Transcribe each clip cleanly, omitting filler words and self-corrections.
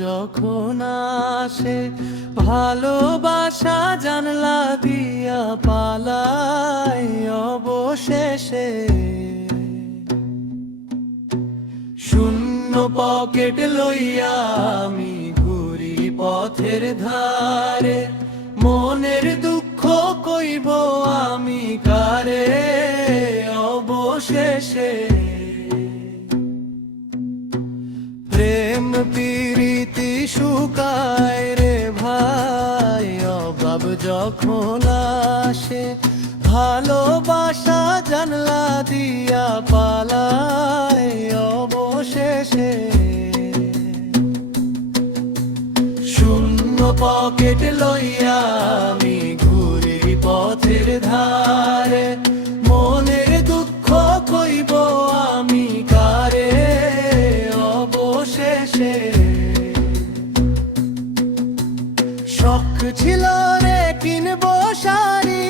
যখন আসে, ভালোবাসা জানলা দিয়া পালায় অবশেষে। শূন্য পকেট লইয়া আমি ঘুরি পথের ধারে, মনের দুঃখ কইব আমি কারে অবশেষে। প্রেম প্রীতি শুকায় রে ভাই, অভাব যখন আসে, ভালোবাসা জানলা দিয়া পালায় অবশেষে। শূন্য পকেট লইয়া আমি ঘুরি পথের ধারে, মনের দুঃখ কইব আমি কারে অবশেষে। শখ ছিল রে কিনব শাড়ি,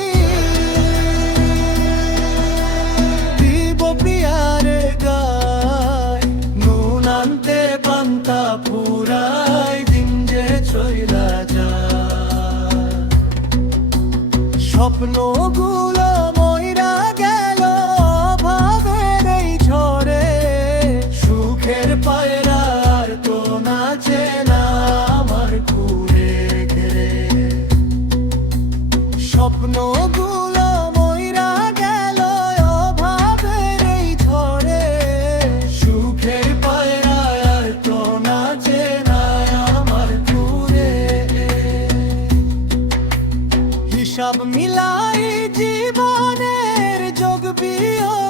দিব প্রিয়ারে গায়, নুন আনতে পান্তা ফুরাই দিন যে চইলা যায়। স্বপ্নগুলো মইরা গেল অভাবের এই ঝড়ে, সুখের পায়রার তো নাচে না আমার ঘুরে ঘিরে। স্বপ্নগুলো মইরা গেল অভাবের এই ঝড়ে, সুখের পায়রার তো নাচে না আমার ঘুরে। হিসাব মিলাই জীবনের যোগ বিয়োগ